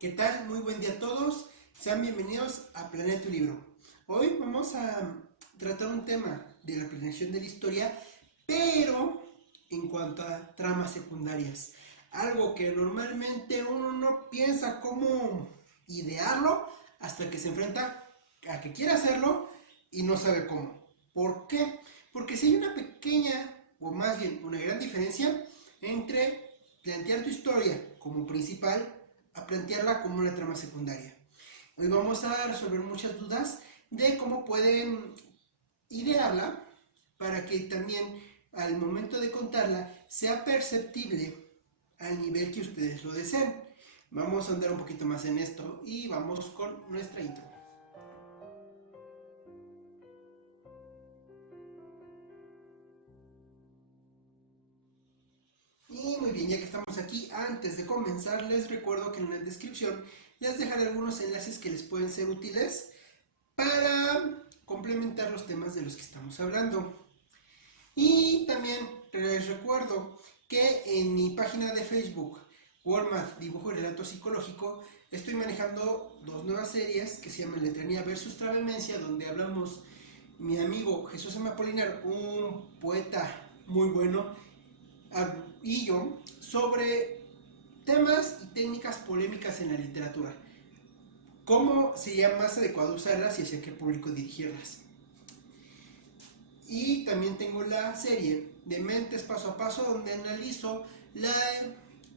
¿Qué tal? Muy buen día a todos. Sean bienvenidos a Planea tu Libro. Hoy vamos a tratar un tema de la planeación de la historia, pero en cuanto a tramas secundarias. Algo que normalmente uno no piensa cómo idearlo hasta que se enfrenta a que quiere hacerlo y no sabe cómo. ¿Por qué? Porque si hay una pequeña, o más bien una gran diferencia entre plantear tu historia como principal a plantearla como una trama secundaria. Hoy vamos a resolver muchas dudas de cómo pueden idearla para que también al momento de contarla sea perceptible al nivel que ustedes lo deseen. Vamos a andar un poquito más en esto y vamos con nuestra intro. Y muy bien, ya que estamos aquí, antes de comenzar, les recuerdo que en la descripción les dejaré algunos enlaces que les pueden ser útiles para complementar los temas de los que estamos hablando. Y también les recuerdo que en mi página de Facebook, Wormath Dibujo y Relato Psicológico, estoy manejando dos nuevas series que se llaman Letranía versus Travemencia, donde hablamos mi amigo Jesús M. Apolinar, un poeta muy bueno, y yo, sobre temas y técnicas polémicas en la literatura. ¿Cómo sería más adecuado usarlas y hacia qué público dirigirlas? Y también tengo la serie de Mentes Paso a Paso, donde analizo la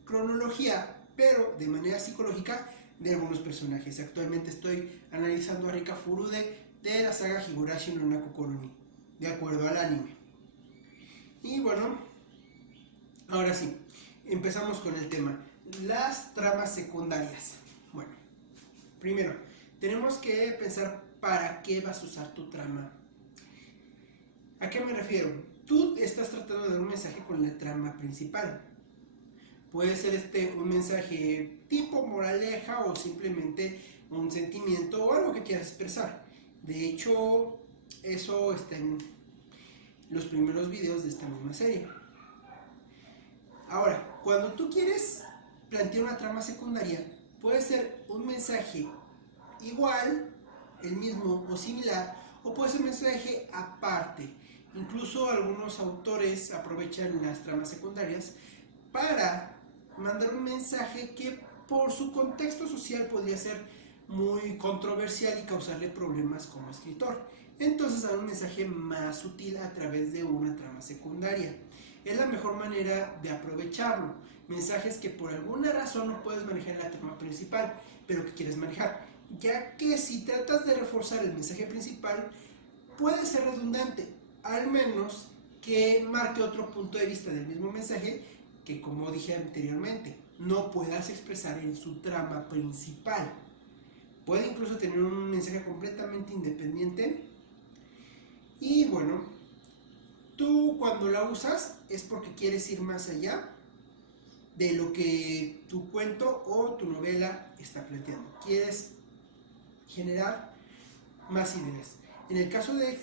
cronología, pero de manera psicológica, de algunos personajes. Actualmente estoy analizando a Rika Furude de la saga Higurashi no Nakokoru ni, de acuerdo al anime. Y bueno, ahora sí, empezamos con el tema. Las tramas secundarias. Bueno, primero, tenemos que pensar para qué vas a usar tu trama. ¿A qué me refiero? Tú estás tratando de dar un mensaje con la trama principal. Puede ser un mensaje tipo moraleja o simplemente un sentimiento o algo que quieras expresar. De hecho, eso está en los primeros videos de esta misma serie. Ahora, cuando tú quieres plantear una trama secundaria, puede ser un mensaje igual, el mismo o similar, o puede ser un mensaje aparte. Incluso algunos autores aprovechan las tramas secundarias para mandar un mensaje que por su contexto social podría ser muy controversial y causarle problemas como escritor. Entonces dan un mensaje más sutil a través de una trama secundaria. Es la mejor manera de aprovecharlo. Mensajes que por alguna razón no puedes manejar en la trama principal, pero que quieres manejar. Ya que si tratas de reforzar el mensaje principal, puede ser redundante, al menos que marque otro punto de vista del mismo mensaje que, como dije anteriormente, no puedas expresar en su trama principal. Puede incluso tener un mensaje completamente independiente. Y bueno, tú cuando la usas es porque quieres ir más allá de lo que tu cuento o tu novela está planteando. Quieres generar más ideas. En el caso de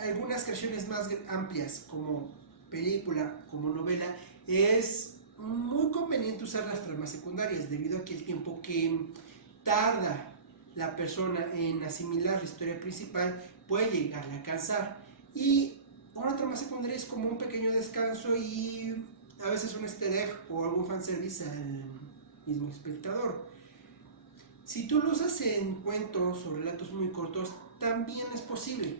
algunas creaciones más amplias, como película, como novela, es muy conveniente usar las tramas secundarias, debido a que el tiempo que tarda la persona en asimilar la historia principal puede llegarle a cansar. Y una trama secundaria es como un pequeño descanso y a veces un easter egg o algún fanservice al mismo espectador. Si tú lo usas en cuentos o relatos muy cortos, también es posible.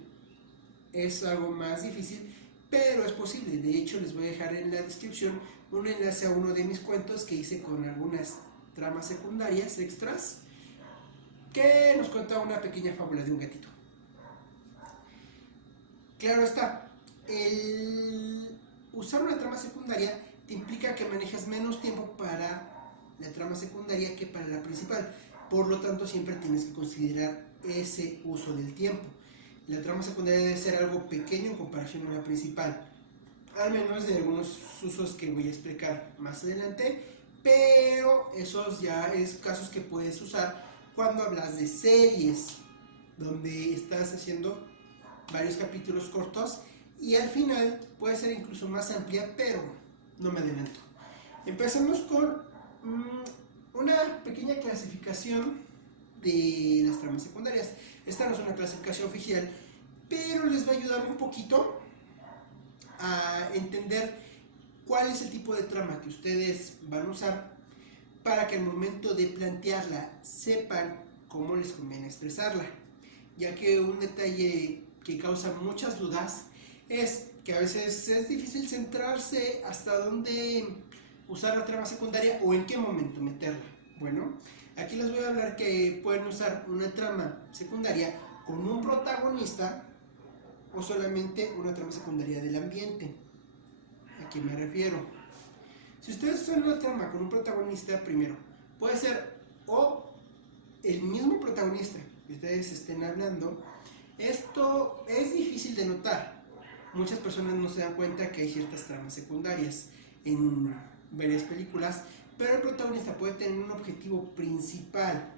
Es algo más difícil, pero es posible. De hecho, les voy a dejar en la descripción un enlace a uno de mis cuentos que hice con algunas tramas secundarias extras, que nos cuenta una pequeña fábula de un gatito. Claro está, el usar una trama secundaria te implica que manejas menos tiempo para la trama secundaria que para la principal. Por lo tanto, siempre tienes que considerar ese uso del tiempo. La trama secundaria debe ser algo pequeño en comparación a la principal, al menos de algunos usos que voy a explicar más adelante, pero esos ya es casos que puedes usar cuando hablas de series, donde estás haciendo varios capítulos cortos y al final puede ser incluso más amplia, pero no me adelanto. Empezamos con una pequeña clasificación de las tramas secundarias. Esta no es una clasificación oficial, pero les va a ayudar un poquito a entender cuál es el tipo de trama que ustedes van a usar para que al momento de plantearla sepan cómo les conviene expresarla, ya que un detalle que causa muchas dudas es que a veces es difícil centrarse hasta dónde usar la trama secundaria o en qué momento meterla. Bueno, aquí les voy a hablar que pueden usar una trama secundaria con un protagonista o solamente una trama secundaria del ambiente. ¿A qué me refiero? Si ustedes usan una trama con un protagonista, primero, puede ser o el mismo protagonista que ustedes estén hablando. Esto es difícil de notar. Muchas personas no se dan cuenta que hay ciertas tramas secundarias en varias películas, pero el protagonista puede tener un objetivo principal,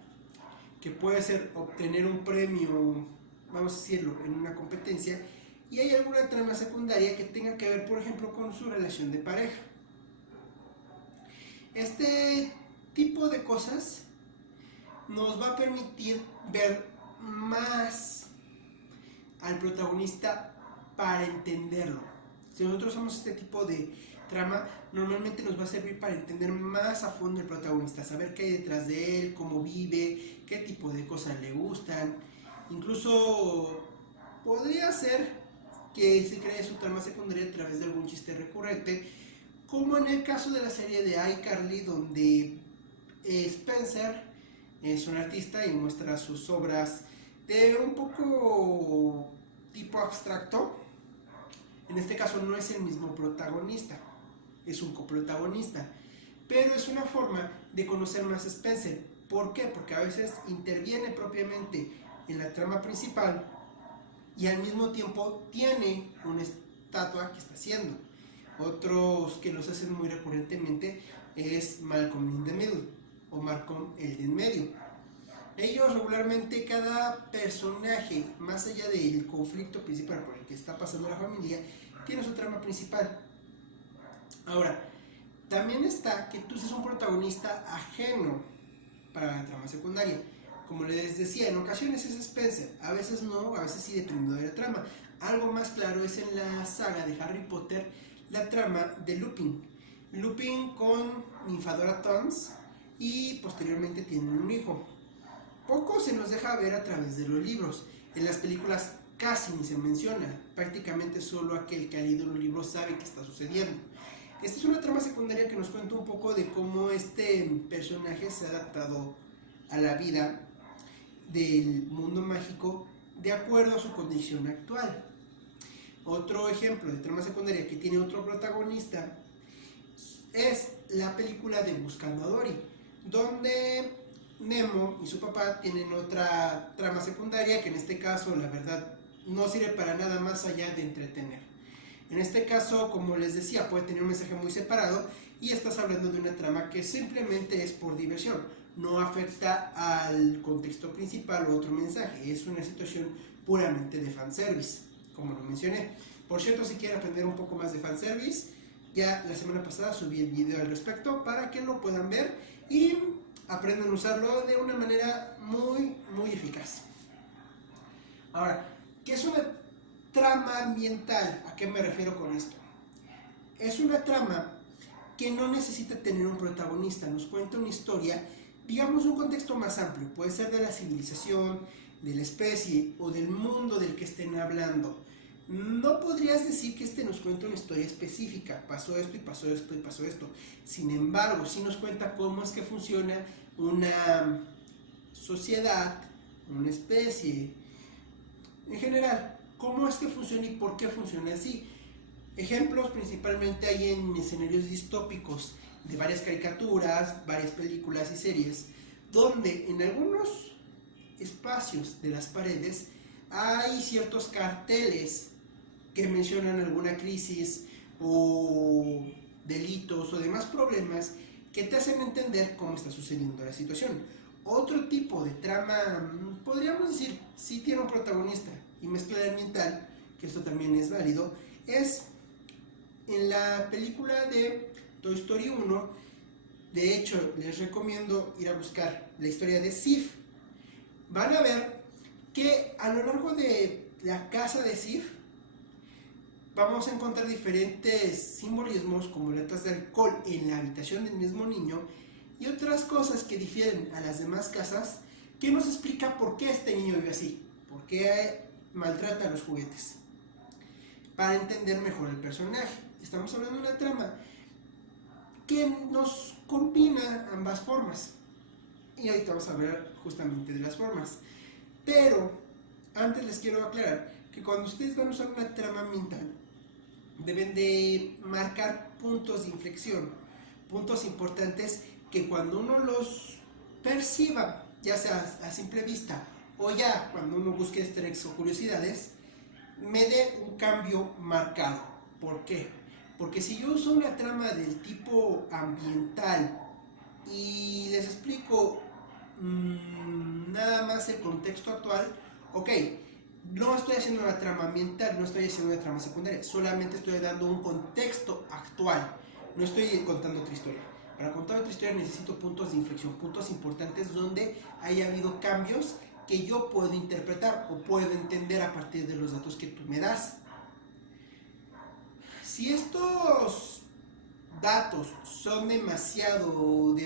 que puede ser obtener un premio, vamos a decirlo, en una competencia, y hay alguna trama secundaria que tenga que ver, por ejemplo, con su relación de pareja. Este tipo de cosas nos va a permitir ver más al protagonista para entenderlo. Si nosotros usamos este tipo de trama, normalmente nos va a servir para entender más a fondo el protagonista, saber qué hay detrás de él, cómo vive, qué tipo de cosas le gustan. Incluso podría ser que se cree su trama secundaria a través de algún chiste recurrente, como en el caso de la serie de iCarly, donde Spencer es un artista y muestra sus obras de un poco tipo abstracto. En este caso no es el mismo protagonista, es un coprotagonista, pero es una forma de conocer más a Spencer. ¿Por qué? Porque a veces interviene propiamente en la trama principal y al mismo tiempo tiene una estatua que está haciendo. Otros que los hacen muy recurrentemente es Malcolm in the Middle o Malcolm el de en medio. Ellos regularmente, cada personaje, más allá del conflicto principal por el que está pasando la familia, tiene su trama principal. Ahora, también está que tú seas un protagonista ajeno para la trama secundaria. Como les decía, en ocasiones es Spencer, a veces no, a veces sí, dependiendo de la trama. Algo más claro es en la saga de Harry Potter, la trama de Lupin. Lupin con Nymphadora Tonks, y posteriormente tienen un hijo. Poco se nos deja ver a través de los libros. En las películas casi ni se menciona. Prácticamente solo aquel que ha leído los libros sabe qué está sucediendo. Esta es una trama secundaria que nos cuenta un poco de cómo este personaje se ha adaptado a la vida del mundo mágico de acuerdo a su condición actual. Otro ejemplo de trama secundaria que tiene otro protagonista es la película de Buscando a Dory, donde Nemo y su papá tienen otra trama secundaria que en este caso, la verdad, no sirve para nada más allá de entretener. En este caso, como les decía, puede tener un mensaje muy separado y estás hablando de una trama que simplemente es por diversión, no afecta al contexto principal o otro mensaje, es una situación puramente de fanservice, como lo mencioné. Por cierto, si quieren aprender un poco más de fanservice, ya la semana pasada subí el video al respecto para que lo puedan ver y aprendan a usarlo de una manera muy eficaz. Ahora, ¿qué es una trama ambiental? ¿A qué me refiero con esto? Es una trama que no necesita tener un protagonista, nos cuenta una historia, digamos un contexto más amplio, puede ser de la civilización, de la especie o del mundo del que estén hablando. No podrías decir que nos cuenta una historia específica, pasó esto y pasó esto y pasó esto. Sin embargo, sí nos cuenta cómo es que funciona una sociedad, una especie, en general, cómo es que funciona y por qué funciona así. Ejemplos principalmente hay en escenarios distópicos de varias caricaturas, varias películas y series, donde en algunos espacios de las paredes hay ciertos carteles que mencionan alguna crisis o delitos o demás problemas que te hacen entender cómo está sucediendo la situación. Otro tipo de trama, podríamos decir, sí tiene un protagonista y mezcla ambiental, que esto también es válido, es en la película de Toy Story 1, De hecho, les recomiendo ir a buscar la historia de Sif. Van a ver que a lo largo de la casa de Sif vamos a encontrar diferentes simbolismos como latas de alcohol en la habitación del mismo niño y otras cosas que difieren a las demás casas que nos explica por qué este niño vive así, por qué maltrata a los juguetes, para entender mejor el personaje. Estamos hablando de una trama que nos combina ambas formas y ahorita vamos a hablar justamente de las formas, pero antes les quiero aclarar que cuando ustedes van a usar una trama ambiental deben de marcar puntos de inflexión, puntos importantes que cuando uno los perciba, ya sea a simple vista o ya cuando uno busque easter eggs o curiosidades, me dé un cambio marcado. ¿Por qué? Porque si yo uso una trama del tipo ambiental y les explico nada más el contexto actual, ok, no estoy haciendo una trama ambiental, no estoy haciendo una trama secundaria, solamente estoy dando un contexto actual, no estoy contando otra historia. Para contar otra historia necesito puntos de inflexión, puntos importantes donde haya habido cambios que yo puedo interpretar o puedo entender a partir de los datos que tú me das. Si estos datos son demasiado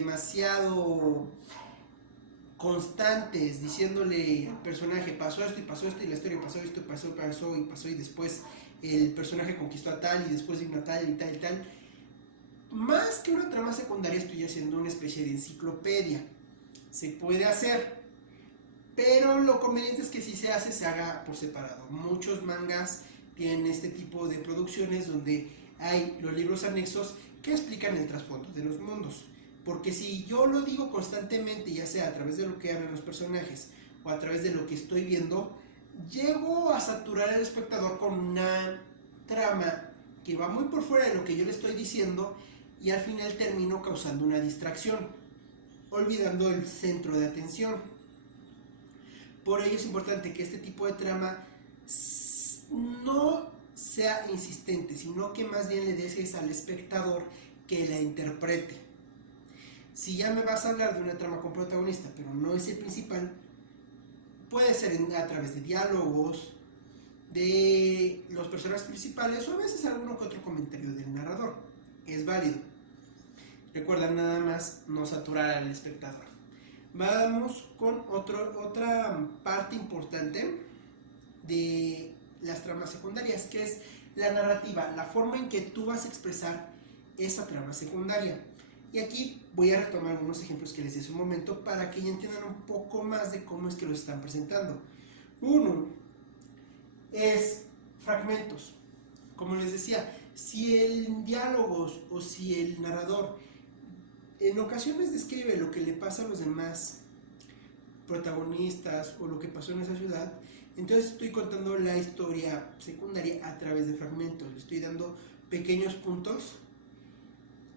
constantes, diciéndole al personaje pasó esto y la historia pasó esto y pasó y después el personaje conquistó a tal y después vino a tal y tal y tal, más que una trama secundaria estoy haciendo una especie de enciclopedia. Se puede hacer, pero lo conveniente es que si se hace, se haga por separado. Muchos mangas tienen este tipo de producciones donde hay los libros anexos que explican el trasfondo de los mundos. Porque si yo lo digo constantemente, ya sea a través de lo que hablan los personajes o a través de lo que estoy viendo, llego a saturar al espectador con una trama que va muy por fuera de lo que yo le estoy diciendo y al final termino causando una distracción, olvidando el centro de atención. Por ello es importante que este tipo de trama no sea insistente, sino que más bien le dejes al espectador que la interprete. Si ya me vas a hablar de una trama con protagonista, pero no es el principal, puede ser a través de diálogos, de los personajes principales o a veces alguno que otro comentario del narrador. Es válido. Recuerda nada más no saturar al espectador. Vamos con otra parte importante de las tramas secundarias, que es la narrativa, la forma en que tú vas a expresar esa trama secundaria. Y aquí voy a retomar algunos ejemplos que les di hace un momento para que ya entiendan un poco más de cómo es que los están presentando. Uno es fragmentos. Como les decía, si el diálogos o si el narrador en ocasiones describe lo que le pasa a los demás protagonistas o lo que pasó en esa ciudad, entonces estoy contando la historia secundaria a través de fragmentos. Le estoy dando pequeños puntos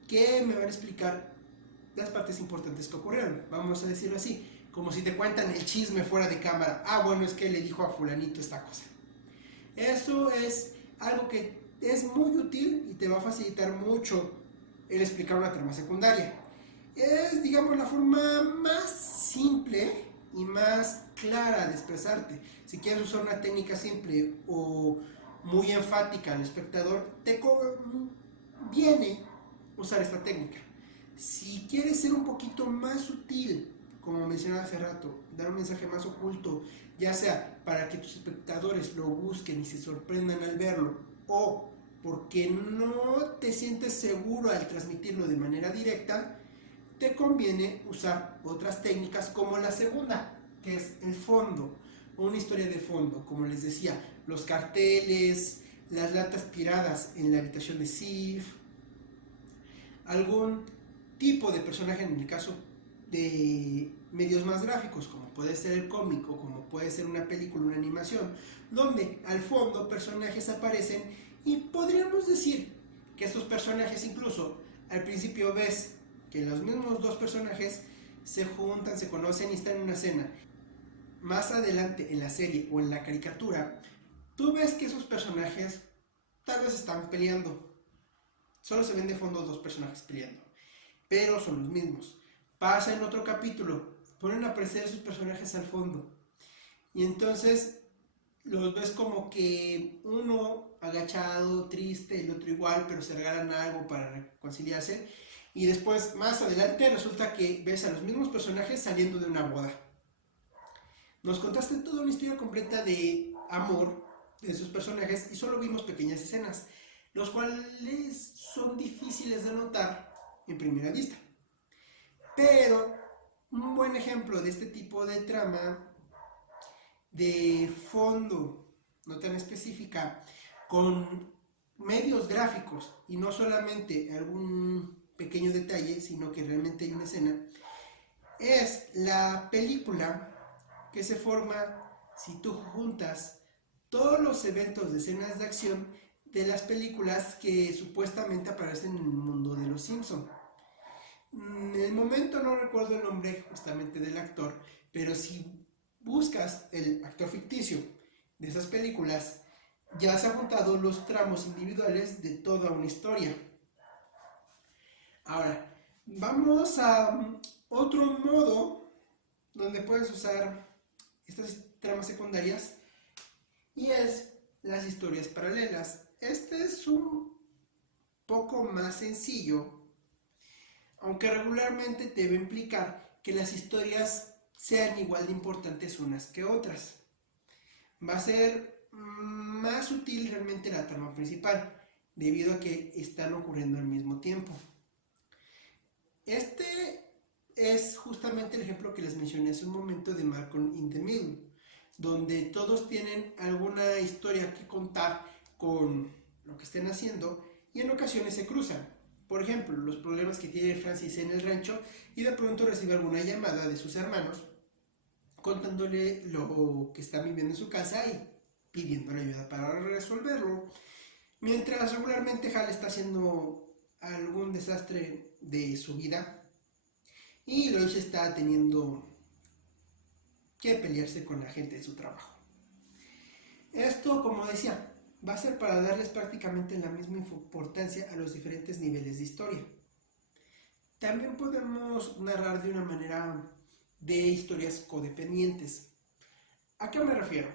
que me van a explicar las partes importantes que ocurrieron. Vamos a decirlo así, como si te cuentan el chisme fuera de cámara. Ah, bueno, es que le dijo a fulanito esta cosa. Eso es algo que es muy útil y te va a facilitar mucho el explicar una trama secundaria. Es, digamos, la forma más simple y más clara de expresarte. Si quieres usar una técnica simple o muy enfática al espectador, te conviene usar esta técnica. Si quieres ser un poquito más sutil, como mencionaba hace rato, dar un mensaje más oculto, ya sea para que tus espectadores lo busquen y se sorprendan al verlo, o porque no te sientes seguro al transmitirlo de manera directa, te conviene usar otras técnicas como la segunda, que es el fondo, o una historia de fondo, como les decía, los carteles, las latas tiradas en la habitación de Sif, algún tipo de personaje en el caso de medios más gráficos, como puede ser el cómic o como puede ser una película, una animación, donde al fondo personajes aparecen y podríamos decir que estos personajes incluso al principio ves que los mismos dos personajes se juntan, se conocen y están en una cena. Más adelante en la serie o en la caricatura, tú ves que esos personajes tal vez están peleando. Solo se ven de fondo dos personajes peleando. pero son los mismos. Pasa en otro capítulo, ponen a aparecer sus personajes al fondo. Y entonces los ves como que uno agachado, triste, el otro igual, pero se regalan algo para reconciliarse. Y después, más adelante, resulta que ves a los mismos personajes saliendo de una boda. Nos contaste toda una historia completa de amor de esos personajes y solo vimos pequeñas escenas, los cuales son difíciles de notar en primera vista. Pero un buen ejemplo de este tipo de trama de fondo, no tan específica, con medios gráficos y no solamente algún pequeño detalle, sino que realmente hay una escena, es la película que se forma si tú juntas todos los eventos de escenas de acción de las películas que supuestamente aparecen en el mundo de los Simpson. En el momento no recuerdo el nombre justamente del actor, pero si buscas el actor ficticio de esas películas, ya se han juntado los tramos individuales de toda una historia. Ahora, vamos a otro modo donde puedes usar estas tramas secundarias y es las historias paralelas. Este es un poco más sencillo, aunque regularmente debe implicar que las historias sean igual de importantes unas que otras. Va a ser más útil realmente la trama principal, debido a que están ocurriendo al mismo tiempo. Este es justamente el ejemplo que les mencioné hace un momento de Malcolm in the Middle, donde todos tienen alguna historia que contar con lo que estén haciendo y en ocasiones se cruzan. Por ejemplo, los problemas que tiene Francis en el rancho y de pronto recibe alguna llamada de sus hermanos contándole lo que está viviendo en su casa y pidiéndole ayuda para resolverlo. Mientras regularmente Hal está haciendo algún desastre de su vida y Lois está teniendo que pelearse con la gente de su trabajo. Esto, como decía, va a ser para darles prácticamente la misma importancia a los diferentes niveles de historia. También podemos narrar de una manera de historias codependientes. ¿A qué me refiero?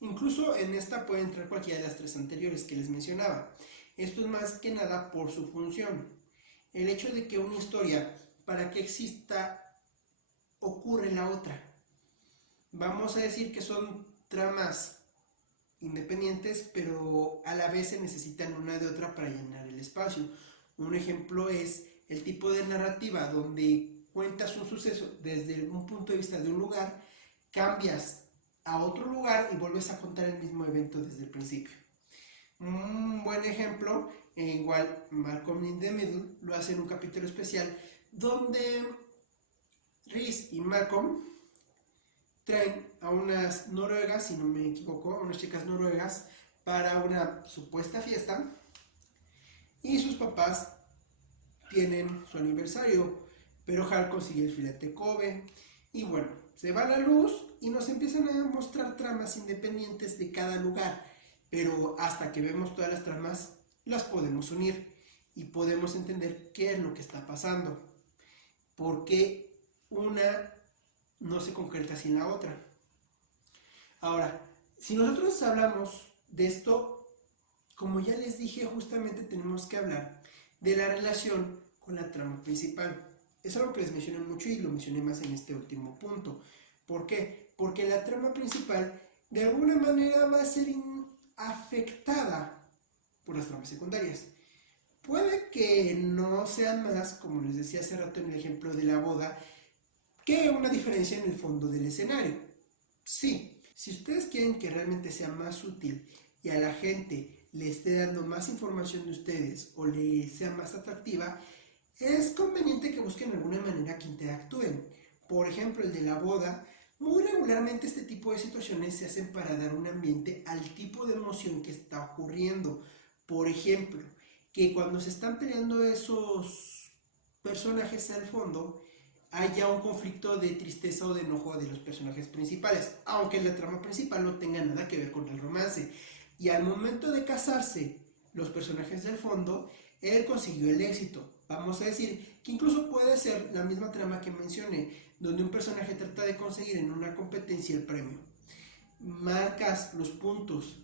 Incluso en esta puede entrar cualquiera de las tres anteriores que les mencionaba. Esto es más que nada por su función. El hecho de que una historia, para que exista, ocurre en la otra. Vamos a decir que son tramas independientes, pero a la vez se necesitan una de otra para llenar el espacio. Un ejemplo es el tipo de narrativa donde cuentas un suceso desde un punto de vista de un lugar, cambias a otro lugar y vuelves a contar el mismo evento desde el principio. Un buen ejemplo, igual Malcolm in the Middle lo hace en un capítulo especial donde Reese y Malcolm traen a unas noruegas, si no me equivoco, a unas chicas noruegas para una supuesta fiesta y sus papás tienen su aniversario, pero Hal consigue el filete Kobe y bueno, se va la luz y nos empiezan a mostrar tramas independientes de cada lugar, pero hasta que vemos todas las tramas las podemos unir y podemos entender qué es lo que está pasando, porque una no se concreta sin la otra. Ahora, si nosotros hablamos de esto, como ya les dije, justamente tenemos que hablar de la relación con la trama principal. Es algo que les mencioné mucho y lo mencioné más en este último punto. ¿Por qué? Porque la trama principal de alguna manera va a ser afectada por las tramas secundarias. Puede que no sean más, como les decía hace rato en el ejemplo de la boda, que una diferencia en el fondo del escenario. Sí, si ustedes quieren que realmente sea más útil y a la gente le esté dando más información de ustedes o le sea más atractiva, es conveniente que busquen alguna manera que interactúen. Por ejemplo, el de la boda. Muy regularmente este tipo de situaciones se hacen para dar un ambiente al tipo de emoción que está ocurriendo. Por ejemplo, que cuando se están peleando esos personajes al fondo, haya un conflicto de tristeza o de enojo de los personajes principales, aunque la trama principal no tenga nada que ver con el romance. Y al momento de casarse los personajes del fondo, él consiguió el éxito. Vamos a decir que incluso puede ser la misma trama que mencioné, donde un personaje trata de conseguir en una competencia el premio. Marcas los puntos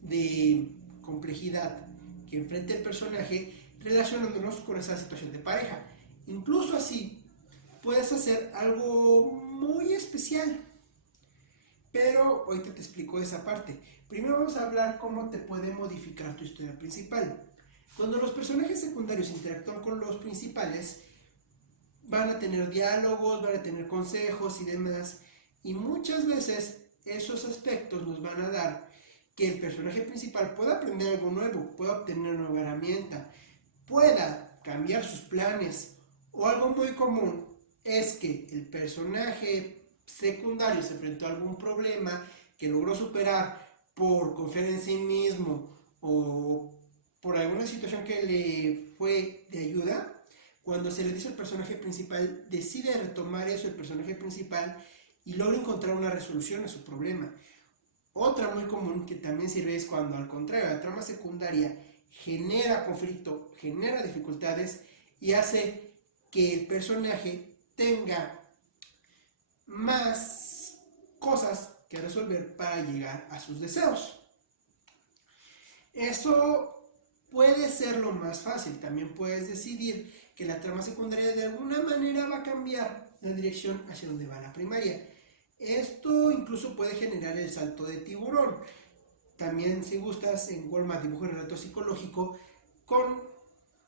de complejidad que enfrenta el personaje relacionándonos con esa situación de pareja. Incluso así, puedes hacer algo muy especial. Pero ahorita te explico esa parte. Primero vamos a hablar cómo te puede modificar tu historia principal. Cuando los personajes secundarios interactúan con los principales, van a tener diálogos, van a tener consejos y demás. Y muchas veces esos aspectos nos van a dar que el personaje principal pueda aprender algo nuevo, pueda obtener una nueva herramienta, pueda cambiar sus planes. O algo muy común es que el personaje secundario se enfrentó a algún problema que logró superar por confiar en sí mismo o por alguna situación que le fue de ayuda. Cuando se le dice al personaje principal, decide retomar eso el personaje principal y logra encontrar una resolución a su problema. Otra muy común que también sirve es cuando al contrario la trama secundaria genera conflicto, genera dificultades y hace que el personaje tenga más cosas que resolver para llegar a sus deseos. Eso puede ser lo más fácil. También puedes decidir que la trama secundaria de alguna manera va a cambiar la dirección hacia donde va la primaria. Esto incluso puede generar el salto de tiburón. También, si gustas, en Walmart dibujo el relato psicológico con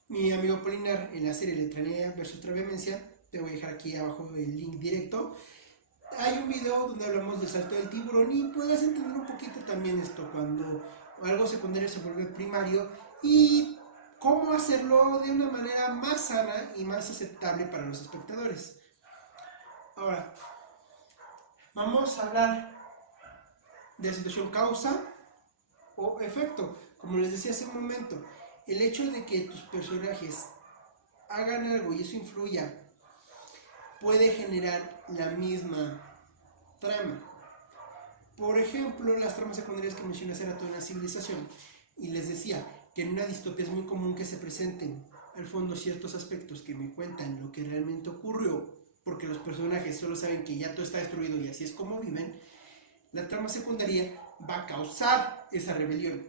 mi amigo Polinar en la serie Letranía versus Travemencia. Te voy a dejar aquí abajo el link directo. Hay un video donde hablamos del salto del tiburón y puedes entender un poquito también esto, cuando algo secundario se vuelve primario y cómo hacerlo de una manera más sana y más aceptable para los espectadores. Ahora, vamos a hablar de la situación causa o efecto. Como les decía hace un momento, el hecho de que tus personajes hagan algo y eso influya puede generar la misma trama. Por ejemplo, las tramas secundarias que mencioné hace rato en la civilización, y les decía que en una distopía es muy común que se presenten al fondo ciertos aspectos que me cuentan lo que realmente ocurrió, porque los personajes solo saben que ya todo está destruido y así es como viven. La trama secundaria va a causar esa rebelión.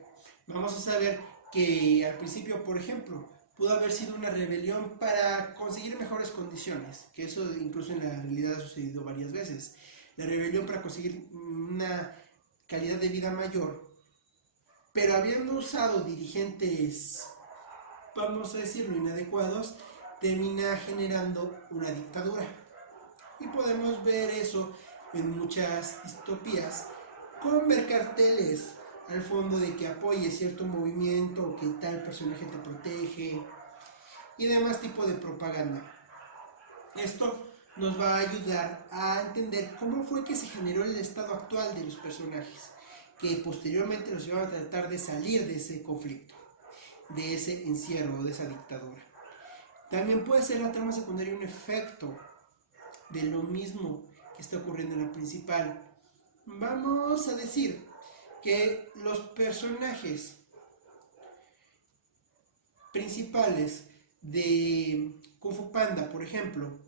Vamos a saber que al principio, por ejemplo, pudo haber sido una rebelión para conseguir mejores condiciones, que eso incluso en la realidad ha sucedido varias veces. La rebelión para conseguir una calidad de vida mayor, pero habiendo usado dirigentes, vamos a decirlo, inadecuados, termina generando una dictadura. Y podemos ver eso en muchas distopías, con ver carteles al fondo de que apoye cierto movimiento o que tal personaje te protege y demás tipo de propaganda. Esto nos va a ayudar a entender cómo fue que se generó el estado actual de los personajes, que posteriormente los llevan a tratar de salir de ese conflicto, de ese encierro, de esa dictadura. También puede ser la trama secundaria un efecto de lo mismo que está ocurriendo en la principal. Vamos a decir que los personajes principales de Kung Fu Panda, por ejemplo,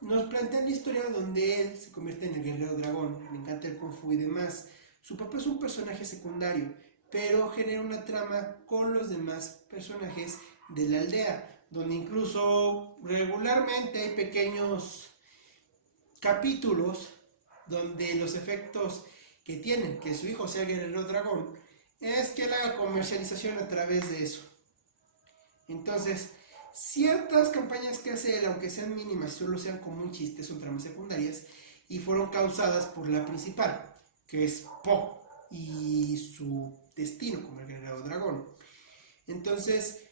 nos plantean la historia donde él se convierte en el guerrero dragón, le encanta el Kung Fu y demás. Su papá es un personaje secundario, pero genera una trama con los demás personajes de la aldea, donde incluso regularmente hay pequeños capítulos donde los efectos que tienen que su hijo sea guerrero dragón es que él haga comercialización a través de eso. Entonces, ciertas campañas que hace él, aunque sean mínimas, solo sean como un chiste, son tramas secundarias y fueron causadas por la principal, que es Po y su destino como el guerrero dragón. Entonces,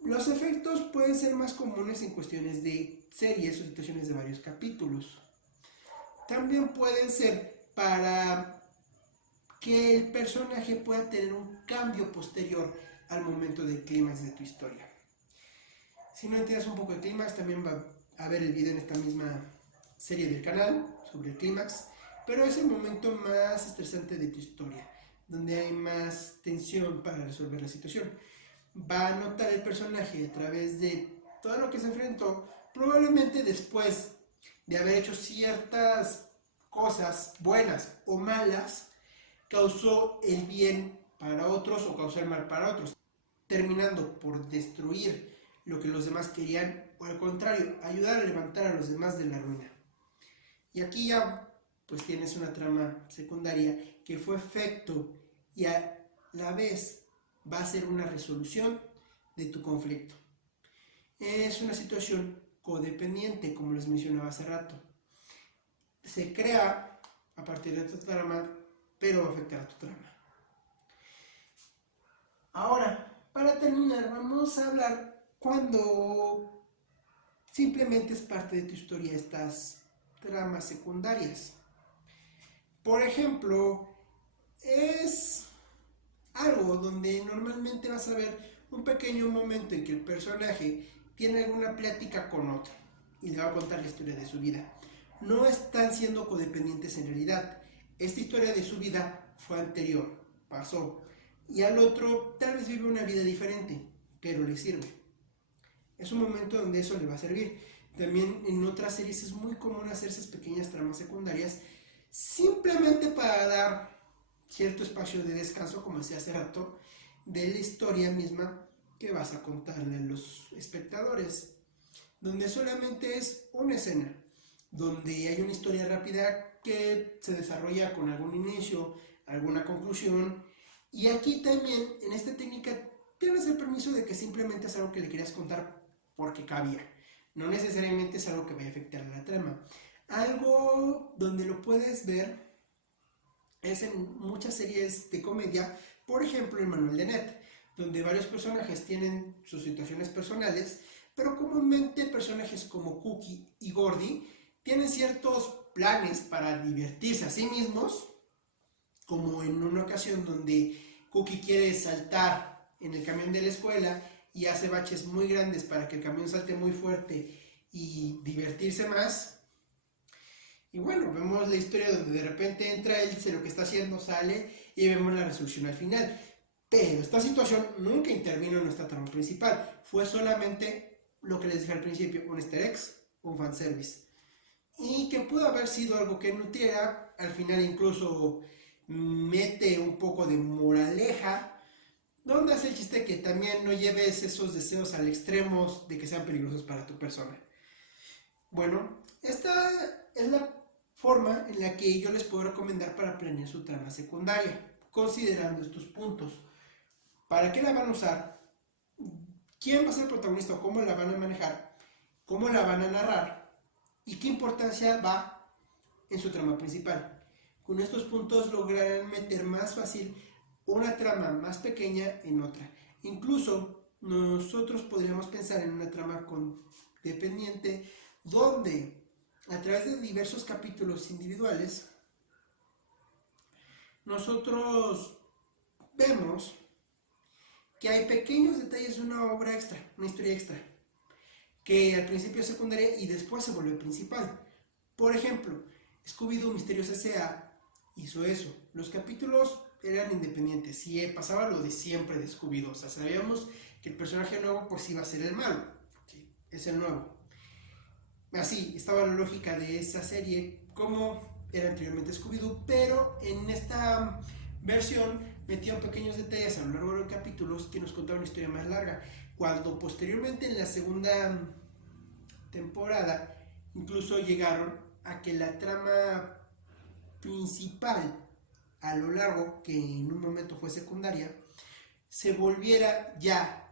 los efectos pueden ser más comunes en cuestiones de series o situaciones de varios capítulos. También pueden ser para que el personaje pueda tener un cambio posterior al momento del clímax de tu historia. Si no entiendes un poco de clímax, también va a ver el video en esta misma serie del canal sobre el clímax, pero es el momento más estresante de tu historia, donde hay más tensión para resolver la situación. va a notar el personaje a través de todo lo que se enfrentó, probablemente después de haber hecho ciertas cosas buenas o malas, causó el bien para otros o causó el mal para otros, terminando por destruir lo que los demás querían o al contrario, ayudar a levantar a los demás de la ruina. Y aquí ya pues tienes una trama secundaria que fue efecto y a la vez va a ser una resolución de tu conflicto. Es una situación codependiente, como les mencionaba hace rato. Se crea a partir de tu trama, pero va a afectar a tu trama. Ahora, para terminar, vamos a hablar cuando simplemente es parte de tu historia estas tramas secundarias. Por ejemplo, es algo donde normalmente vas a ver un pequeño momento en que el personaje tiene alguna plática con otro y le va a contar la historia de su vida. No están siendo codependientes en realidad. Esta historia de su vida fue anterior, pasó, y al otro tal vez vive una vida diferente, pero le sirve. Es un momento donde eso le va a servir. También en otras series es muy común hacer esas pequeñas tramas secundarias simplemente para dar cierto espacio de descanso, como decía hace rato, de la historia misma que vas a contarle a los espectadores, donde solamente es una escena, donde hay una historia rápida que se desarrolla con algún inicio, alguna conclusión, y aquí también en esta técnica tienes el permiso de que simplemente es algo que le querías contar porque cabía, no necesariamente es algo que vaya a afectar a la trama. Algo donde lo puedes ver es en muchas series de comedia, por ejemplo en Manuel de Net, donde varios personajes tienen sus situaciones personales, pero comúnmente personajes como Cookie y Gordy tienen ciertos planes para divertirse a sí mismos, como en una ocasión donde Cookie quiere saltar en el camión de la escuela y hace baches muy grandes para que el camión salte muy fuerte y divertirse más. Y bueno, vemos la historia donde de repente entra él, dice lo que está haciendo, sale y vemos la resolución al final. Pero esta situación nunca intervino en nuestra trama principal. Fue solamente lo que les dije al principio, un easter egg, un fanservice. Y que pudo haber sido algo que nutriera, al final incluso mete un poco de moraleja, donde hace el chiste que también no lleves esos deseos al extremo de que sean peligrosos para tu persona. Bueno, esta es la forma en la que yo les puedo recomendar para planear su trama secundaria, considerando estos puntos. ¿Para qué la van a usar? ¿Quién va a ser el protagonista o cómo la van a manejar? ¿Cómo la van a narrar? ¿Y qué importancia va en su trama principal? Con estos puntos lograrán meter más fácil una trama más pequeña en otra. Incluso nosotros podríamos pensar en una trama dependiente donde a través de diversos capítulos individuales nosotros vemos que hay pequeños detalles de una obra extra, una historia extra, que al principio es secundaria y después se vuelve principal. Por ejemplo, Scooby-Doo Misterios S.A. hizo eso. Los capítulos eran independientes y pasaba lo de siempre de Scooby-Doo. O sea, sabíamos que el personaje nuevo pues iba a ser el malo, ¿sí? Es el nuevo. Así estaba la lógica de esa serie como era anteriormente Scooby-Doo, pero en esta versión metían pequeños detalles a lo largo de los capítulos que nos contaban una historia más larga, cuando posteriormente en la segunda temporada incluso llegaron a que la trama principal a lo largo, que en un momento fue secundaria, se volviera ya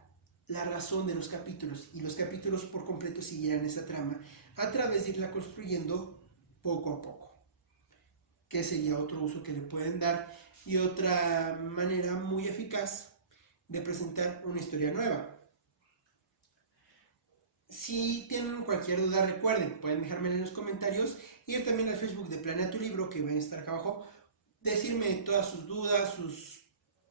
la razón de los capítulos y los capítulos por completo siguieran esa trama a través de irla construyendo poco a poco, que sería otro uso que le pueden dar y otra manera muy eficaz de presentar una historia nueva. Si tienen cualquier duda, recuerden, pueden dejármela en los comentarios y ir también al Facebook de Planea tu Libro, que va a estar acá abajo, decirme todas sus dudas, sus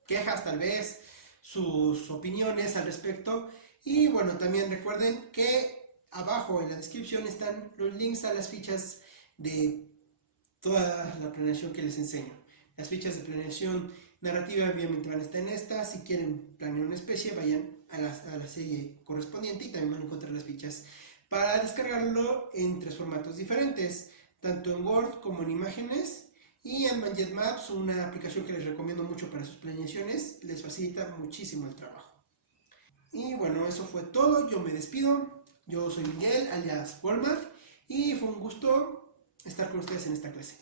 quejas tal vez, sus opiniones al respecto. Y bueno, también recuerden que abajo en la descripción están los links a las fichas de toda la planeación que les enseño. Las fichas de planeación narrativa obviamente van a estar en esta. Si quieren planear una especie, vayan a la serie correspondiente y también van a encontrar las fichas para descargarlo en 3 formatos diferentes, tanto en Word como en imágenes. Y en Manjet Maps, una aplicación que les recomiendo mucho para sus planeaciones, les facilita muchísimo el trabajo. Y bueno, eso fue todo, yo me despido. Yo soy Miguel, alias Walmart, y fue un gusto estar con ustedes en esta clase.